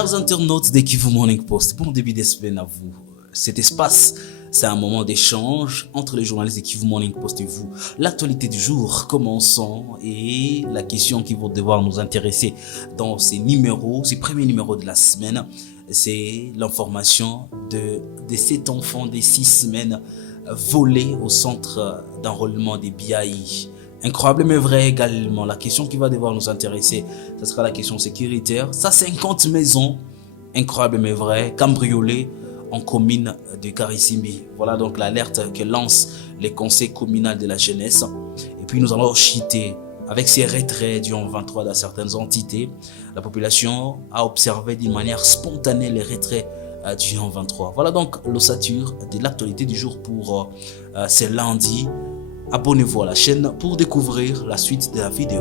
Chers internautes d'Ekivu Morning Post, bon début de semaine à vous. Cet espace, c'est un moment d'échange entre les journalistes d'Ekivu Morning Post et vous. L'actualité du jour, commençons, et la question qui va devoir nous intéresser dans ces premiers numéros de la semaine, c'est l'information de cet enfant de 6 semaines volé au centre d'enrôlement des BAI. Incroyable mais vrai également. La question qui va devoir nous intéresser, ce sera la question sécuritaire. Ça, 50 maisons, incroyable mais vrai, cambriolées en commune de Karisimbi. Voilà donc l'alerte que lance les conseils communaux de la jeunesse. Et puis nous allons chiter avec ces retraits du 23 dans certaines entités. La population a observé d'une manière spontanée les retraits du 23. Voilà donc l'ossature de l'actualité du jour pour ce lundi. Abonnez-vous à la chaîne pour découvrir la suite de la vidéo.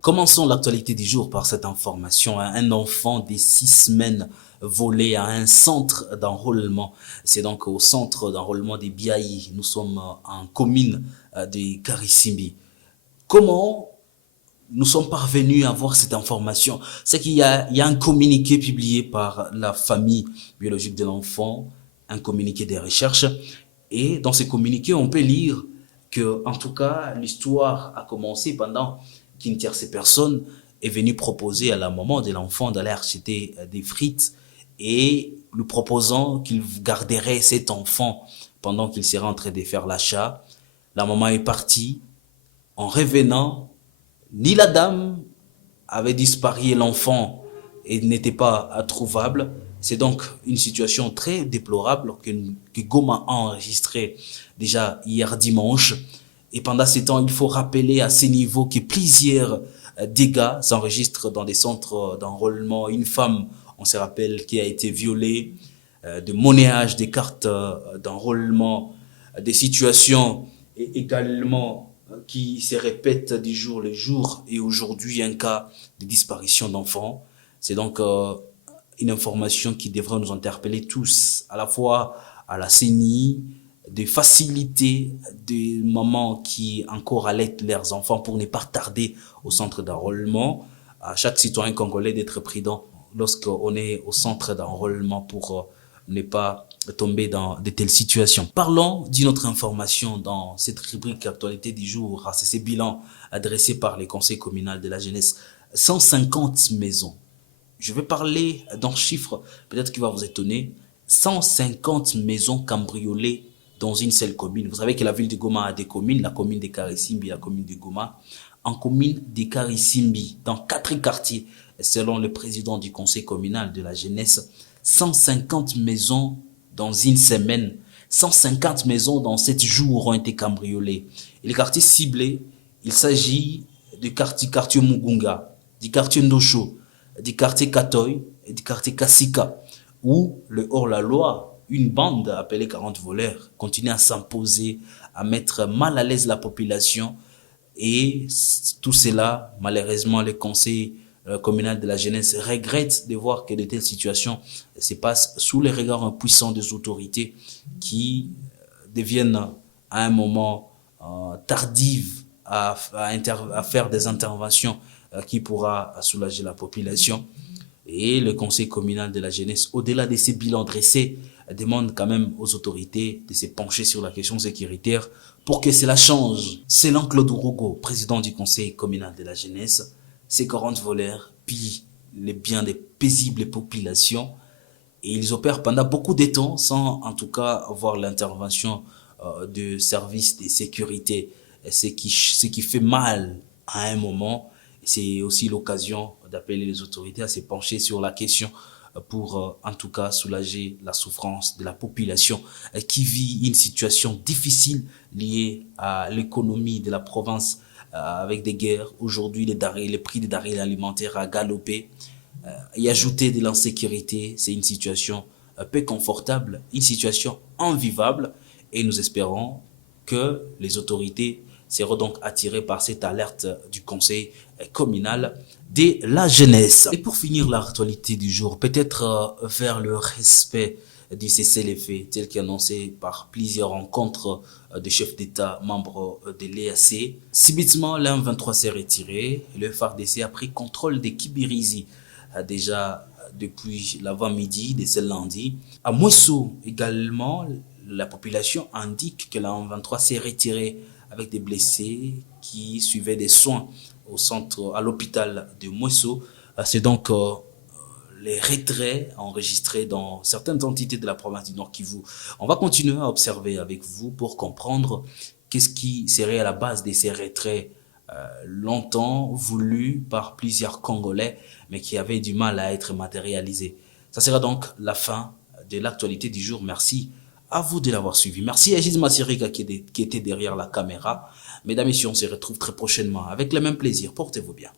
Commençons l'actualité du jour par cette information. Un enfant de 6 semaines volé à un centre d'enrôlement. C'est donc au centre d'enrôlement des BAI. Nous sommes en commune de Karisimbi. Comment nous sommes parvenus à avoir cette information? C'est qu'il y a un communiqué publié par la famille biologique de l'enfant, un communiqué des recherches. Et dans ce communiqué, on peut lire que, en tout cas, l'histoire a commencé pendant qu'une tierce personne est venue proposer à la maman de l'enfant d'aller acheter des frites et lui proposant qu'il garderait cet enfant pendant qu'il serait en train de faire l'achat. La maman est partie. En revenant, ni la dame avait disparu, l'enfant n'était pas trouvable. C'est donc une situation très déplorable que Goma a enregistrée déjà hier dimanche. Et pendant ce temps, il faut rappeler à ce niveau que plusieurs dégâts s'enregistrent dans des centres d'enrôlement. Une femme, on se rappelle, qui a été violée, de monnayage des cartes d'enrôlement, des situations également qui se répètent du jour le jour, et aujourd'hui un cas de disparition d'enfants. C'est donc une information qui devrait nous interpeller tous, à la fois à la CENI, de faciliter des mamans qui encore allaitent leurs enfants pour ne pas tarder au centre d'enrôlement. À chaque citoyen congolais d'être prudent lorsqu'on est au centre d'enrôlement pour ne pas tomber dans de telles situations. Parlons d'une autre information dans cette rubrique actualité du jour. C'est ce bilan adressé par les conseils communaux de la jeunesse. 150 maisons. Je vais parler d'un chiffre peut-être qui va vous étonner. 150 maisons cambriolées dans une seule commune. Vous savez que la ville de Goma a des communes, la commune de Karisimbi, la commune de Goma. En commune de Karisimbi, dans 4 quartiers, selon le président du conseil communal de la jeunesse, 150 maisons dans une semaine, 150 maisons dans 7 jours ont été cambriolées. Et les quartiers ciblés, il s'agit du quartier Mugunga, du quartier Ndosho, du quartier Katoy et du quartier Kasika, où le hors-la-loi, une bande appelée 40 voleurs, continue à s'imposer, à mettre mal à l'aise la population. Et tout cela, malheureusement, les conseils communal de la jeunesse regrette de voir que de telles situations se passent sous les regards impuissants des autorités qui deviennent à un moment tardives à faire des interventions qui pourra soulager la population. Et le conseil communal de la jeunesse, au-delà de ces bilans dressés, demande quand même aux autorités de se pencher sur la question sécuritaire pour que cela change. Selon Claude Urugo, président du conseil communal de la jeunesse, ces 40 voleurs pillent les biens des paisibles populations et ils opèrent pendant beaucoup de temps sans en tout cas avoir l'intervention de services de sécurité. Ce qui fait mal à un moment. C'est aussi l'occasion d'appeler les autorités à se pencher sur la question pour en tout cas soulager la souffrance de la population qui vit une situation difficile liée à l'économie de la province avec des guerres. Aujourd'hui, les prix des denrées alimentaires a galopé. Y ajouter de l'insécurité, c'est une situation peu confortable, une situation invivable, et nous espérons que les autorités seront donc attirées par cette alerte du conseil communal de la jeunesse. Et pour finir l'actualité du jour, peut-être vers le respect du cessez-le-feu tel qu'annoncé par plusieurs rencontres de chefs d'État membres de l'EAC. Subitement, l'M23 s'est retiré et le FARDC a pris contrôle de Kibirizi déjà depuis l'avant-midi de ce lundi. À Moussou également, la population indique que la M23 s'est retirée avec des blessés qui suivaient des soins au centre, à l'hôpital de Moussou. C'est donc les retraits enregistrés dans certaines entités de la province du Nord Kivu. On va continuer à observer avec vous pour comprendre qu'est-ce qui serait à la base de ces retraits longtemps voulus par plusieurs Congolais, mais qui avaient du mal à être matérialisés. Ça sera donc la fin de l'actualité du jour. Merci à vous de l'avoir suivi. Merci à Gizma Sirika qui était derrière la caméra. Mesdames et messieurs, on se retrouve très prochainement avec le même plaisir. Portez-vous bien.